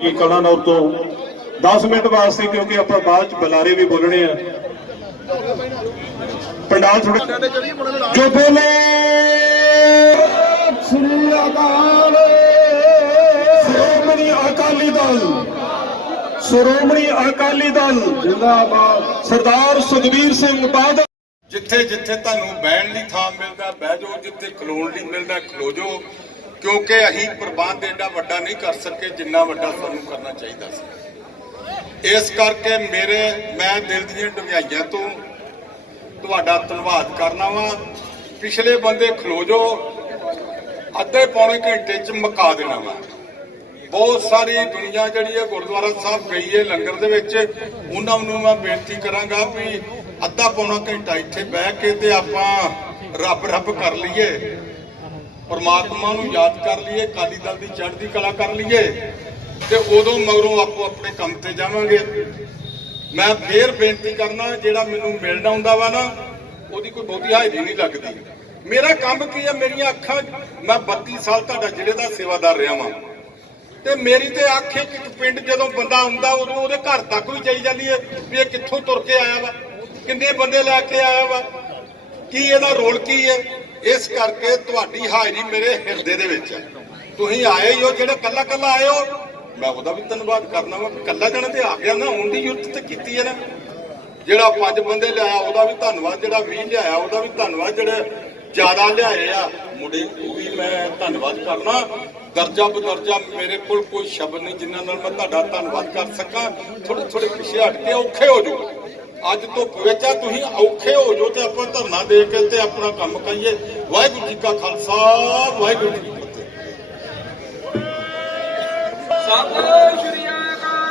ਕੀ ਕਲਾਨੌਰ ਤੋਂ 10 ਮਿੰਟ ਵਾਸਤੇ, ਕਿਉਂਕਿ ਆਪਾਂ ਬਾਅਦ ਚ ਬੁਲਾਰੇ ਵੀ ਬੋਲਣੇ ਆ। ਪੰਡਾਲ ਥੋੜਾ ਜੋ ਬੋਲੇ, ਸ੍ਰੀ ਅਕਾਲ। ਸ਼੍ਰੋਮਣੀ ਅਕਾਲੀ ਦਲ। ਸ਼੍ਰੋਮਣੀ ਅਕਾਲੀ ਦਲ। ਜਿੰਦਾਬਾਦ। ਸਰਦਾਰ ਸੁਖਬੀਰ ਸਿੰਘ ਬਾਦਲ। ਜਿੱਥੇ ਜਿੱਥੇ ਤੁਹਾਨੂੰ ਬਹਿਣ ਲਈ ਥਾਂ ਮਿਲਦਾ, ਬਹਿ ਜਾਓ। ਜਿੱਥੇ ਖਲੋਣ ਲਈ ਮਿਲਦਾ, ਖਲੋ ਜਾਓ। ਕਿਉਂਕਿ ਅਸੀਂ ਪ੍ਰਬੰਧ ਏਡਾ ਵੱਡਾ ਨਹੀਂ ਕਰ ਸਕੇ ਜਿੰਨਾ ਵੱਡਾ ਸਾਨੂੰ ਕਰਨਾ ਚਾਹੀਦਾ ਸੀ। ਇਸ ਕਰਕੇ ਮੇਰੇ, ਮੈਂ ਦਿਲ ਦੀਆਂ ਡੁੰਗਾਈਆਂ ਤੋਂ ਤੁਹਾਡਾ ਧੰਨਵਾਦ ਕਰਨਾ ਵਾ। ਪਿਛਲੇ ਬੰਦੇ ਖਲੋ ਜੋ, ਅੱਧੇ ਪੌਣੇ ਘੰਟੇ ਚ ਮਕਾ ਦੇਣਾ ਵਾ। ਬਹੁਤ ਸਾਰੀ ਦੁਨੀਆ ਜਿਹੜੀ ਹੈ ਗੁਰਦੁਆਰਾ ਸਾਹਿਬ ਗਈ ਹੈ ਲੰਗਰ ਦੇ ਵਿੱਚ। ਉਹਨਾਂ ਨੂੰ ਮੈਂ ਬੇਨਤੀ ਕਰਾਂਗਾ ਵੀ ਅੱਧਾ ਪੌਣਾ ਘੰਟਾ ਇੱਥੇ ਬਹਿ ਕੇ ਤੇ ਆਪਾਂ ਰੱਬ ਰੱਬ ਕਰ ਲਈਏ। ਪਰਮਾਤਮਾ ਨੂੰ ਯਾਦ ਕਰ ਲਈਏ ਕਾਲੀ ਦਲ ਦੀ ਚੜ੍ਹਦੀ ਕਲਾ ਕਰ ਲਈਏ ਤੇ ਉਦੋਂ ਮਗਰੋਂ ਆਪੋ ਆਪਣੇ ਕੰਮ ਤੇ ਜਾਵਾਂਗੇ। ਮੈਂ ਫੇਰ ਬੇਨਤੀ ਕਰਨਾ, ਜਿਹੜਾ ਮੈਨੂੰ ਮਿਲਣ ਆਉਂਦਾ ਵਾ ਨਾ, ਉਹਦੀ ਕੋਈ ਬਹੁਤੀ ਹਾਜ਼ਰੀ ਨਹੀਂ ਲੱਗਦੀ। ਮੇਰਾ ਕੰਮ ਕੀ ਹੈ ਮੇਰੀਆਂ ਅੱਖਾਂ, ਮੈਂ 32 ਸਾਲ ਤੁਹਾਡਾ ਜ਼ਿਲ੍ਹੇ ਦਾ ਸੇਵਾਦਾਰ ਰਿਹਾ ਵਾਂ। ਤੇ ਮੇਰੀ ਤੇ ਅੱਖ ਇੱਕ ਪਿੰਡ ਜਦੋਂ ਬੰਦਾ ਆਉਂਦਾ, ਉਦੋਂ ਉਹਦੇ ਘਰ ਤੱਕ ਵੀ ਜਾਈ ਜਾਂਦੀ ਹੈ ਵੀ ਇਹ ਕਿੱਥੋਂ ਤੁਰ ਕੇ ਆਇਆ ਵਾ, ਕਿੰਨੇ ਬੰਦੇ ਲੈ ਕੇ ਆਇਆ ਵਾ, ਕੀ ਇਹਦਾ ਰੋਲ ਕੀ ਹੈ ਇਸ ਕਰਕੇ ਤੁਹਾਡੀ ਹਾਜ਼ਰੀ ਮੇਰੇ ਹਿਰਦੇ ਦੇ ਵਿੱਚ ਹੈ ਤੁਸੀਂ ਆਏ ਹੀ ਹੋ, ਜਿਹੜੇ ਕੱਲਾ ਕੱਲਾ ਆਏ ਹੋ, ਮੈਂ ਉਹਦਾ ਵੀ ਧੰਨਵਾਦ ਕਰਨਾ ਵਾ। ਕੱਲਾ ਜਣਾ ਤੇ ਆ ਗਿਆ ਨਾ, ਹੁਣ ਦੀ ਯੁੱਤ ਤੇ ਕੀਤੀ ਹੈ ਨਾ। ਜਿਹੜਾ ਪੰਜ ਬੰਦੇ ਲਿਆਇਆ, ਉਹਦਾ ਵੀ ਧੰਨਵਾਦ। ਜਿਹੜਾ 20 ਲਿਆਇਆ, ਉਹਦਾ ਵੀ ਧੰਨਵਾਦ। ਜਿਹੜੇ ਜ਼ਿਆਦਾ ਲਿਆਏ ਆ, ਮੁੰਡੇ, ਉਹ ਵੀ ਮੈਂ ਧੰਨਵਾਦ ਕਰਨਾ। ਦਰਜਾ ਬਦਰਜਾ ਮੇਰੇ ਕੋਲ ਕੋਈ ਸ਼ਬਦ ਨਹੀਂ, ਜਿਨ੍ਹਾਂ ਨਾਲ ਮੈਂ ਤੁਹਾਡਾ ਧੰਨਵਾਦ ਕਰ ਸਕਾਂ। ਥੋੜੇ ਥੋੜੇ ਪਿੱਛੇ ਹਟ ਕੇ ਔਖੇ ਹੋ ਜਾਓ ਅੱਜ ਤੋਂ ਵਿੱਚ ਆ ਤੁਸੀਂ ਔਖੇ ਹੋ ਜਾਓ ਤੇ ਆਪਾਂ ਧਰਨਾ ਦੇ ਕੇ ਤੇ ਆਪਣਾ ਕੰਮ ਕਰੀਏ। ਵਾਹਿਗੁਰੂ ਜੀ ਕਾ ਖਾਲਸਾ ਵਾਹਿਗੁਰੂ ਜੀ ਕੀ ਫਤਿਹ। ਸਤਿ ਸ਼੍ਰੀ ਅਕਾਲ।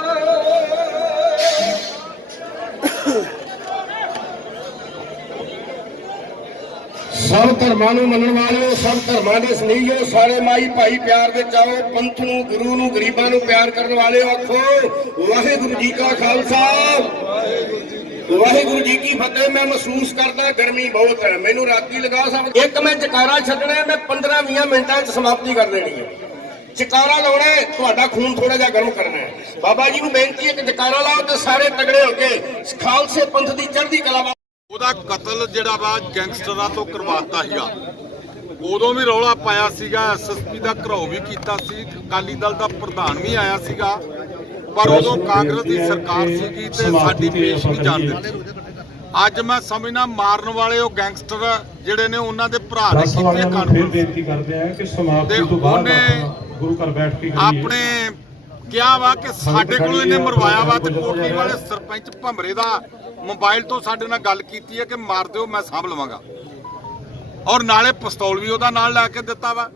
ਸਭ ਧਰਮਾਂ ਨੂੰ ਮੰਨਣ ਵਾਲਿਓ ਸਭ ਧਰਮਾਂ ਦੇ ਸਨੇਹੀਓ ਸਾਰੇ ਮਾਈ ਭਾਈ ਪਿਆਰ ਵਿੱਚ ਆਓ ਪੰਥ ਨੂੰ ਗੁਰੂ ਨੂੰ ਗਰੀਬਾਂ ਨੂੰ ਪਿਆਰ ਕਰਨ ਵਾਲਿਓ ਆਖੋ ਵਾਹਿਗੁਰੂ ਜੀ ਕਾ ਖਾਲਸਾ। ਵਾਹਿਗੁਰੂ ਜੀ ਕੀ ਫਤਿਹ, ਮੈਂ ਮਹਿਸੂਸ ਕਰਦਾ ਗਰਮੀ ਬਹੁਤ ਹੈ। ਮੈਨੂੰ ਰਾਤੀ ਲਗਾ ਸਕਦਾ ਇੱਕ ਮੈਂ ਜਕਾਰਾ ਛੱਡਣਾ ਮੈਂ 15-20 ਮਿੰਟਾਂ 'ਚ ਸਮਾਪਤੀ ਕਰ ਦੇਣੀ ਹੈ। ਜਕਾਰਾ ਲਾਉਣਾ ਤੁਹਾਡਾ ਖੂਨ ਥੋੜਾ ਜਿਹਾ ਗਰਮ ਕਰਨਾ ਹੈ। ਬਾਬਾ ਜੀ ਨੂੰ ਬੇਨਤੀ ਹੈ ਕਿ ਜਕਾਰਾ ਲਾਓ ਤੇ ਸਾਰੇ ਤਗੜੇ ਹੋ ਕੇ ਖਾਲਸੇ ਪੰਥ ਦੀ ਚੜ੍ਹਦੀ ਕਲਾ ਵੱਲ ਉਹਦਾ ਕਤਲ ਜਿਹੜਾ ਵਾ ਗੈਂਗਸਟਰਾਂ ਤੋਂ ਕਰਵਾਤਾ ਸੀਗਾ। ਉਦੋਂ ਵੀ ਰੌਲਾ ਪਾਇਆ ਸੀਗਾ ਐਸਐਸਪੀ ਦਾ ਘਰਾਓ ਵੀ ਕੀਤਾ ਸੀ, ਅਕਾਲੀ ਦਲ ਦਾ ਪ੍ਰਧਾਨ ਵੀ ਆਇਆ ਸੀਗਾ। ਪਰ ਉਦੋਂ ਕਾਂਗਰਸ ਦੀ ਸਰਕਾਰ ਸੀਗੀ ਤੇ ਸਾਡੀ ਪੇਸ਼ ਨਹੀਂ ਜਾਣ ਦਿੱਤੀ ਅੱਜ ਮੈਂ ਸਮਝਣਾ ਮਾਰਨ ਵਾਲੇ ਉਹ ਗੈਂਗਸਟਰ ਜਿਹੜੇ ਨੇ ਉਹਨਾਂ ਦੇ ਭਰਾ ਨੇ ਕੀਤੇ ਨੂੰ ਫਿਰ ਕਾਨੂੰਨ ਬੇਨਤੀ ਕਰਦੇ ਆ ਕਿ ਸਮਾਪਤੀ ਤੇ ਬਾਅਦ ਗੁਰੂ ਘਰ ਬੈਠ ਕੇ ਆਪਣੇ ਕਿਹਾ ਵਾ ਕਿ ਸਾਡੇ ਕੋਲੋਂ ਇਹਨੇ ਮਰਵਾਇਆ ਵਾ ਤੇ ਕੋਟਲੀ ਵਾਲੇ ਸਰਪੰਚ ਭੰਬਰੇ ਦਾ ਮੋਬਾਈਲ ਤੋਂ ਸਾਡੇ ਨਾਲ ਗੱਲ ਕੀਤੀ ਹੈ ਕਿ ਮਾਰ ਦਿਓ ਮੈਂ ਸਾਂਭ ਲਵਾਂਗਾ। ਔਰ ਨਾਲੇ ਪਿਸਤੌਲ ਵੀ ਉਹਦਾ ਨਾਲ ਲੈ ਕੇ ਦਿੱਤਾ ਵਾ।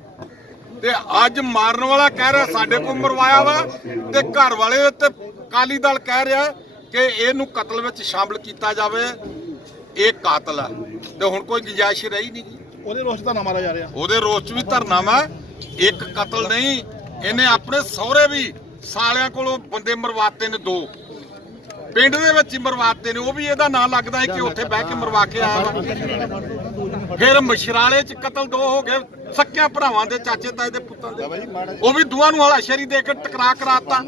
ਤੇ ਅੱਜ ਮਾਰਨ ਵਾਲਾ ਕਹਿ ਰਿਹਾ ਸਾਡੇ ਕੋਲ ਮਰਵਾਇਆ ਵਾ ਤੇ ਘਰ ਵਾਲੇ ਤੇ ਕਾਲੀ ਦਲ ਕਹਿ ਰਿਹਾ ਕਿ ਇਹਨੂੰ ਕਤਲ ਵਿੱਚ ਸ਼ਾਮਲ ਕੀਤਾ ਜਾਵੇ। ਇਹ ਕਾਤਲ ਹੈ ਤੇ ਹੁਣ ਕੋਈ ਗੁੰਜਾਇਸ਼ ਰਹੀ ਨਹੀਂ ਉਹਦੇ ਰੋਸ਼ ਦਾ ਨਾ ਮਾਰਿਆ ਜਾ ਰਿਹਾ। ਉਹਦੇ ਰੋਸ 'ਚ ਵੀ ਧਰਨਾ ਵਾ। ਇੱਕ ਕਤਲ ਨਹੀਂ ਇਹਨੇ ਆਪਣੇ ਸਹੁਰੇ ਵੀ ਸਾਲਿਆਂ ਕੋਲੋਂ ਬੰਦੇ ਮਰਵਾਤੇ ਨੇ ਦੋ। ਪਿੰਡ ਦੇ ਵਿੱਚ ਹੀ ਮਰਵਾਤੇ ਨੇ ਉਹ ਵੀ ਇਹਦਾ ਨਾਂ ਲੱਗਦਾ ਹੈ ਕਿ ਉੱਥੇ ਬਹਿ ਕੇ ਮਰਵਾ ਕੇ ਆਇਆ ਵਾ। ਫਿਰ ਮਸ਼ਰਾਲੇ 'ਚ ਕਤਲ ਦੋ ਹੋ ਗਏ। ਸੱਕਿਆਂ ਭਰਾਵਾਂ ਦੇ ਚਾਚੇ ਤਾਏ ਦੇ ਪੁੱਤਾਂ ਦੇ। ਉਹ ਵੀ ਦੋਵਾਂ ਨੂੰ ਹਲਾਸ਼ੇਰੀ ਦੇ ਕੇ ਟਕਰਾ ਕਰਾਤਾ।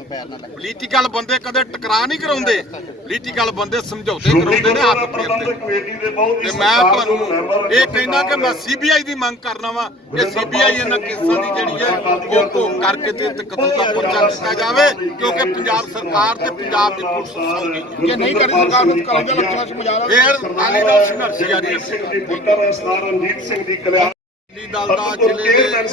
ਪੋਲੀਟੀਕਲ ਬੰਦੇ ਕਦੇ ਟਕਰਾ ਨਹੀਂ ਕਰਾਉਂਦੇ। ਪੋਲੀਟੀਕਲ ਬੰਦੇ ਸਮਝੌਤੇ ਕਰਾਉਂਦੇ ਨੇ ਹੱਥ ਫੇਰਦੇ। ਤੇ ਮੈਂ ਤੁਹਾਨੂੰ ਇਹ ਕਹਿੰਦਾ ਕਿ ਮੈਂ ਸੀਬੀਆਈ ਦੀ ਮੰਗ ਕਰਨਾ ਵਾ। ਕਿ ਸੀਬੀਆਈ ਇਹਨਾਂ ਕੇਸਾਂ ਦੀ ਜਿਹੜੀ ਹੈ ਉਹ ਭੋਗ ਕਰਕੇ ਤੇ ਕਤਲ ਦਾ ਪਰਚਾ ਦਿੱਤਾ ਜਾਵੇ ਕਿਉਂਕਿ ਪੰਜਾਬ ਸਰਕਾਰ ਤੇ ਪੰਜਾਬ ਦੀ ਪੁਲਿਸ ਸੌਂਗੀ ਜੇ ਨਹੀਂ ਕਰੀ ਸਰਕਾਰ ਨੂੰ ਕਰਾਂਗੇ ਲੱਖਾਂ ਚ ਮਜ਼ਾਰਾ ਫੇਰ ਅਕਾਲੀ ਦਲ ਸੰਘਰਸ਼ ਜਾਰੀ ਸਿੰਘ ਦੀ ਪੁੱਤਰ ਸਰਦਾਰ ਰਣਜੀਤ ਸਿੰਘ ਦੀ ਕਲਿਆਣ ਦਲ ਦਾ ਜ਼ਿਲ੍ਹੇ ਦੇ ਜਨਰਲ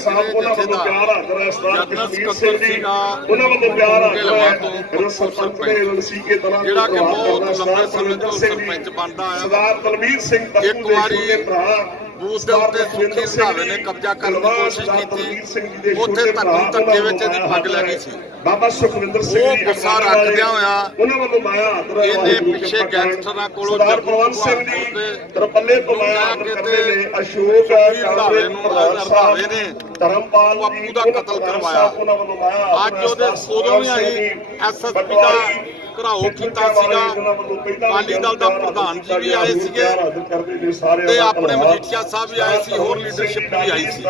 ਸਕੱਤਰ ਜੀ ਉਹਨਾਂ ਵੱਲੋਂ ਪਿਆਰ ਤੋਂ ਸਰਪੰਚ ਦੇ ਲੜਸੀਕੇ ਤਰ੍ਹਾਂ ਜਿਹੜਾ ਕਿ ਬਹੁਤ ਲੰਬੇ ਸਮੇਂ ਤੋਂ ਸਰਪੰਚ ਬਣਦਾ ਆਇਆ। ਸਰਦਾਰ ਦਲਵੀਰ ਸਿੰਘ ਇੱਕ ਦੇ ਭਰਾ ਬੂਥ ਦੇ ਉੱਤੇ ਸੁੱਖੀ ਰੰਧਾਵੇ ਨੇ ਕਬਜ਼ਾ ਕਰਨ ਦੀ ਕੋਸ਼ਿਸ਼ ਕੀਤੀ ਉੱਥੇ ਧਰਤੀ ਧੱਕੇ ਵਿੱਚ ਇਹਦੀ ਪੱਗ ਲੈ ਗਈ ਸੀ ਬਾਬਾ ਸੁਖਵਿੰਦਰ ਸਿੰਘ ਜੀ ਗੁੱਸਾ ਰੱਖਦਿਆਂ ਹੋਇਆ ਉਹਨਾਂ ਵੱਲੋਂ ਮਾਇਆ ਵਾਹਿਗੁਰੂ ਜੀ ਪਿੱਛੇ। ਗੈਂਗਸਟਰਾਂ ਕੋਲੋਂ ਸਰਦਾਰ ਪਵਨ ਸਿੰਘ ਜੀ ਦੇ ਤਰਪੱਲੇ ਕੇ ਕਰਦੇ ਨੇ ਅਸ਼ੋਕ ਕਾਂਗਰਸ ਪ੍ਰਧਾਨ ਸਾਹਿਬ, ਨੇ ਧਰਮਪਾਲ ਜੀ, ਦਾ ਕਤਲ ਕਰਵਾਇਆ। ਅੱਜ ਉਹਦੇ ਉਦੋਂ ਵੀ ਜੀ, ਐਸਐਸਪੀ ਦਾ ਘਰਾਓ ਕੀਤਾ ਸੀਗਾ ਅਕਾਲੀ ਦਲ ਦਾ ਪ੍ਰਧਾਨ ਜੀ ਵੀ ਆਏ ਸੀਗੇ ਤੇ ਆਪਣੇ। ਮਜੀਠੀਆ ਸਾਹਿਬ ਵੀ ਆਏ ਸੀ, ਹੋਰ leadership ਵੀ ਆਈ ਸੀ।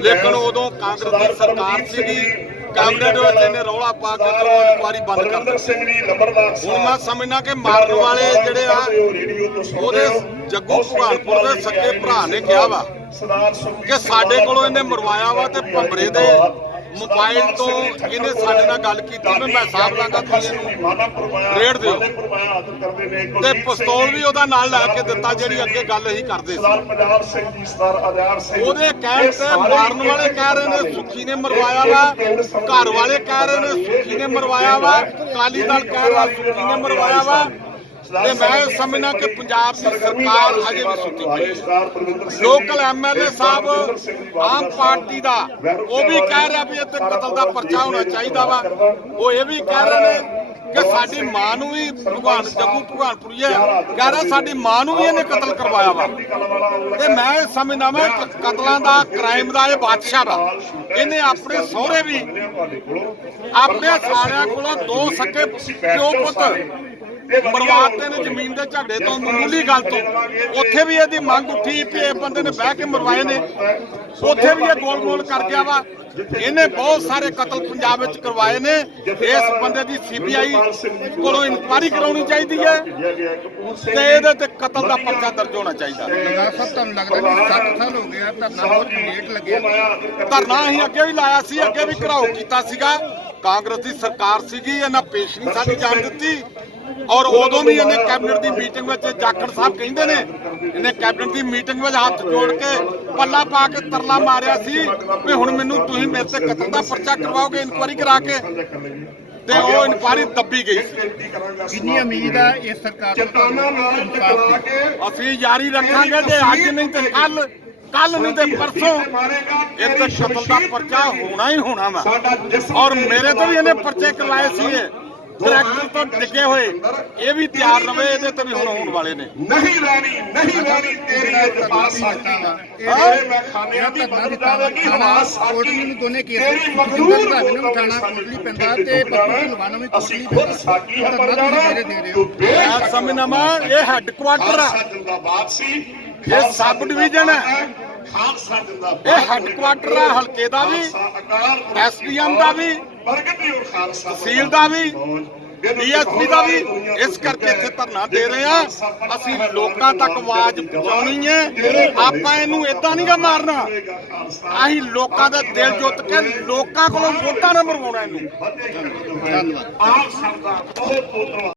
ਲੇਕਿਨ ਉਦੋਂ ਕਾਂਗਰਸ ਦੀ ਸਰਕਾਰ ਸੀਗੀ। ਕੈਬਨਿਟ ਵਿੱਚ ਇਹਨੇ ਰੌਲਾ ਪਾ ਕੇ ਚਲੋ ਇਨਕੁਆਰੀ ਬੰਦ ਕਰ ਦਿੱਤੀ ਸਿੰਘ ਜੀ ਲੰਬਰਦਾਰ ਹੁਣ ਮੈਂ ਸਮਝਣਾ ਕਿ ਮਾਰਨ ਵਾਲੇ ਜਿਹੜੇ ਆ ਉਹਦੇ ਜੱਗੂ ਭਗਵਾਨਪੁਰ ਦੇ ਸੱਕੇ ਭਰਾ ਨੇ ਕਿਹਾ ਵਾ ਕਿ ਸਾਡੇ ਕੋਲੋਂ ਇਹਨੇ ਮਰਵਾਇਆ ਵਾ ਤੇ ਭੰਬਰੇ ਦੇ ਮੋਬਾਈਲ ਤੋਂ ਇਹਨੇ ਸਾਡੇ ਨਾਲ ਗੱਲ ਕੀਤੀ ਵੀ ਮੈਂ ਹਿਸਾਬ ਲਾਂਗਾ ਤੁਸੀਂ ਇਹਨੂੰ ਰੇਡ ਦਿਓ। ਤੇ ਪਿਸਤੌਲ ਵੀ ਉਹਦਾ ਨਾਲ ਲੈ ਕੇ ਦਿੱਤਾ ਜਿਹੜੀ ਅੱਗੇ ਗੱਲ ਅਸੀਂ ਕਰਦੇ ਸੀ। ਸਰਦਾਰ ਪੰਜਾਬ ਸਿੰਘ ਜੀ ਸਰਦਾਰ ਆਜ਼ਾਦ ਸਿੰਘ ਉਹਦੇ ਕਹਿਣ ਤੇ ਮਾਰਨ ਵਾਲੇ ਕਹਿ ਰਹੇ ਨੇ ਸੁੱਖੀ ਨੇ ਮਰਵਾਇਆ ਵਾ ਘਰ ਵਾਲੇ ਕਹਿ ਰਹੇ ਨੇ ਸੁੱਖੀ ਨੇ ਮਰਵਾਇਆ ਵਾ ਕਾਲੀ ਦਲ ਕਹਿ ਰਿਹਾ ਸੁੱਖੀ ਨੇ ਮਰਵਾਇਆ ਵਾ। ਤੇ ਮੈਂ ਸਮਝਣਾ ਕਿ ਪੰਜਾਬ ਦੀ ਸਰਕਾਰ ਅਜੇ ਵੀ ਸੁੱਤੀ ਪਈ ਹੈ ਲੋਕਲ ਐਮਐਲਏ ਸਾਹਿਬ ਆਮ ਪਾਰਟੀ ਦਾ ਉਹ ਵੀ ਕਹਿ ਰਿਹਾ ਵੀ ਇੱਥੇ ਕਤਲ ਦਾ ਪਰਚਾ ਹੋਣਾ ਚਾਹੀਦਾ ਵਾ ਉਹ ਇਹ ਵੀ ਕਹਿ ਰਹੇ ਨੇ ਕਿ ਸਾਡੀ ਮਾਂ ਨੂੰ ਵੀ ਭਗਵਾਨ ਜੱਗੂ ਭਗਵਾਨਪੁਰੀਆ ਕਹਿ ਰਿਹਾ ਸਾਡੀ ਮਾਂ ਨੂੰ ਵੀ ਇਹਨੇ ਕਤਲ ਕਰਵਾਇਆ ਵਾ ਤੇ ਮੈਂ ਸਮਝਦਾ ਮੈਂ ਕਤਲਾਂ ਦਾ ਕ੍ਰਾਈਮ ਦਾ ਇਹ ਬਾਦਸ਼ਾਹ ਵਾ ਇਹਨੇ ਆਪਣੇ ਸਹੁਰੇ ਵੀ ਆਪਣੇ ਸਾਰਿਆਂ ਕੋਲੋਂ ਦੋ ਸਕੇ ਪਿਓ ਪੁੱਤ ਮਰਵਾਤੇ ਨੇ ਜ਼ਮੀਨ ਦੇ ਝਗੜੇ ਤੋਂ ਮਾਮੂਲੀ ਗੱਲ ਤੋਂ। ਉੱਥੇ ਵੀ ਇਹਦੀ ਮੰਗ ਉੱਠੀ ਕਿ ਇਹ ਬੰਦੇ ਨੇ ਬਹਿ ਕੇ ਮਰਵਾਏ ਨੇ। ਉੱਥੇ ਵੀ ਇਹ ਗੋਲ ਗੋਲ ਕਰ ਗਿਆ ਵਾ। ਇਹਨੇ ਬਹੁਤ ਸਾਰੇ ਕਤਲ ਪੰਜਾਬ ਵਿੱਚ ਕਰਵਾਏ ਨੇ। ਇਸ ਬੰਦੇ ਦੀ ਸੀਬੀਆਈ ਕੋਲੋਂ ਇਨਕੁਆਰੀ ਕਰਾਉਣੀ ਚਾਹੀਦੀ ਹੈ। ਤੇ ਇਹਦੇ ਤੇ ਕਤਲ ਦਾ ਪਰਚਾ ਦਰਜ ਹੋਣਾ ਚਾਹੀਦਾ। ਸਭ ਤੁਹਾਨੂੰ ਲੱਗਦਾ ਵੀ 7 ਸਾਲ ਹੋ ਗਏ ਆ ਧਰਨਾ ਬਹੁਤ ਲੇਟ ਲੱਗਿਆ। ਧਰਨਾ ਅਸੀਂ ਅੱਗੇ ਵੀ ਲਾਇਆ ਸੀ ਅੱਗੇ ਵੀ ਘਰਾਓ ਕੀਤਾ ਸੀਗਾ। ਕਾਂਗਰਸ ਦੀ ਸਰਕਾਰ ਸੀਗੀ ਇਹਨਾਂ ਪੇਸ਼ ਨਹੀਂ ਸਾਡੀ ਜਾਣ ਦਿੱਤੀ। ਔਰ ਉਦੋਂ ਵੀ ਇਹਨੇ ਕੈਬਨਿਟ ਦੀ ਮੀਟਿੰਗ ਵਿੱਚ ਜਾਖੜ ਸਾਹਿਬ ਕਹਿੰਦੇ ਨੇ ਇਹਨੇ ਕੈਬਨਿਟ ਦੀ ਮੀਟਿੰਗ ਵਿੱਚ ਹੱਥ ਜੋੜ ਕੇ ਪੱਲਾ ਪਾ ਕੇ ਤਰਲਾ ਮਾਰਿਆ ਸੀ ਵੀ ਹੁਣ ਮੈਨੂੰ ਤੁਸੀਂ ਮੇਰੇ ਤੇ ਕਤਲ ਦਾ ਪਰਚਾ ਕਰਵਾਓਗੇ ਇਨਕੁਆਰੀ ਕਰਾ ਕੇ। ਤੇ ਉਹ ਇਨਕੁਆਰੀ ਦੱਬੀ ਗਈ ਸੀ। ਕਿੰਨੀ ਉਮੀਦ ਆ ਇਸ ਸਰਕਾਰ ਤੋਂ ਚਟਾਨਾ ਨਾਲ? ਟਕਰਾ ਕੇ ਅਸੀਂ ਜਾਰੀ ਰੱਖਾਂਗੇ ਜੇ ਅੱਜ ਨਹੀਂ ਤੇ ਕੱਲ ਕੱਲ ਨਹੀਂ ਤੇ ਪਰਸੋਂ ਇਹ ਤੇ ਕਤਲ ਦਾ ਪਰਚਾ ਹੋਣਾ ਹੀ ਹੋਣਾ ਵਾ। ਔਰ ਮੇਰੇ ਤੋਂ ਵੀ ਇਹਨੇ ਪਰਚੇ ਕਰਵਾਏ ਸੀ ਇਹ ਟਰੈਕਟਰ ਤੋਂ ਡਿੱਗੇ ਹੋਏ ਇਹ ਵੀ ਤਿਆਰ ਰਵੇ ਇਹਦੇ ਤੇ ਵੀ ਹੁਣ ਹੋਣ ਵਾਲੇ ਨੇ। ਨਹੀਂ ਰਹਿਣੀ ਨਹੀਂ ਰਹਿਣੀ ਤੇਰੀ ਸਕਦਾ ਵਾ ਇਹ ਮੈਂ ਖਾਨਿਆਂ ਦੀ ਵਾ ਬਦਲਾਵੇਗੀ ਥਾਣਾ ਹਵਾਸ ਕੋਟਲੀ ਨੂੰ ਦੋਨੇ ਕੇਸ ਤੇਰੀ ਮਗਰੂਰ ਭਾਵੇਂ ਨੂੰ ਥਾਣਾ ਕੋਟਲੀ ਪੈਂਦਾ ਤੇ ਬੱਬੂ ਲਵਾਨੋਂ ਵੀ ਅਸੀਂ ਕੋਟਲੀ ਖੁਦ ਸਾਕੀ ਹੈ ਪਰ ਧਰਨਾ ਜਾਣਾ ਦੇ ਤੂੰ ਹੋ ਮੈਂ ਸਮਝਣਾ ਇਹ ਹੈੱਡਕੁਆਟਰ ਆ। ਖਾਲਸਾ ਜਿੰਦਾਬਾਦ ਸੀ। ਇਹ ਸਬ ਡਿਵੀਜ਼ਨ ਹੈ। ਖਾਲਸਾ ਜਿੰਦਾਬਾਦ ਇਹ ਹੈੱਡਕੁਆਟਰ ਆ ਹਲਕੇ ਦਾ ਵੀ। ਐਸਡੀਐਮ ਦਾ ਵੀ। ਔਰ ਖਾਲਸਾ ਤਹਿਸੀਲ ਦਾ ਵੀ ਡੀਐਸਪੀ ਦਾ ਵੀ ਇਸ ਕਰਕੇ ਇੱਥੇ ਧਰਨਾ ਦੇ ਰਹੇ ਆ ਅਸੀਂ ਲੋਕਾਂ ਤੱਕ ਆਵਾਜ਼ ਪਹੁੰਚਾਉਣੀ ਹੈ। ਆਪਾਂ ਇਹਨੂੰ ਇਦਾਂ ਨਹੀਂਗਾ ਮਾਰਨਾ। ਅਸੀਂ ਲੋਕਾਂ ਦਾ ਦਿਲ ਜੁੱਤ ਕੇ ਲੋਕਾਂ ਕੋਲੋਂ ਵੋਟਾਂ ਨਾਲ ਮਰਵਾਉਣਾ ਇਹਨੂੰ। ਆਪ ਸਰਦਾ ਬਹੁਤ ਬਹੁਤ ਧੰਨਵਾਦ।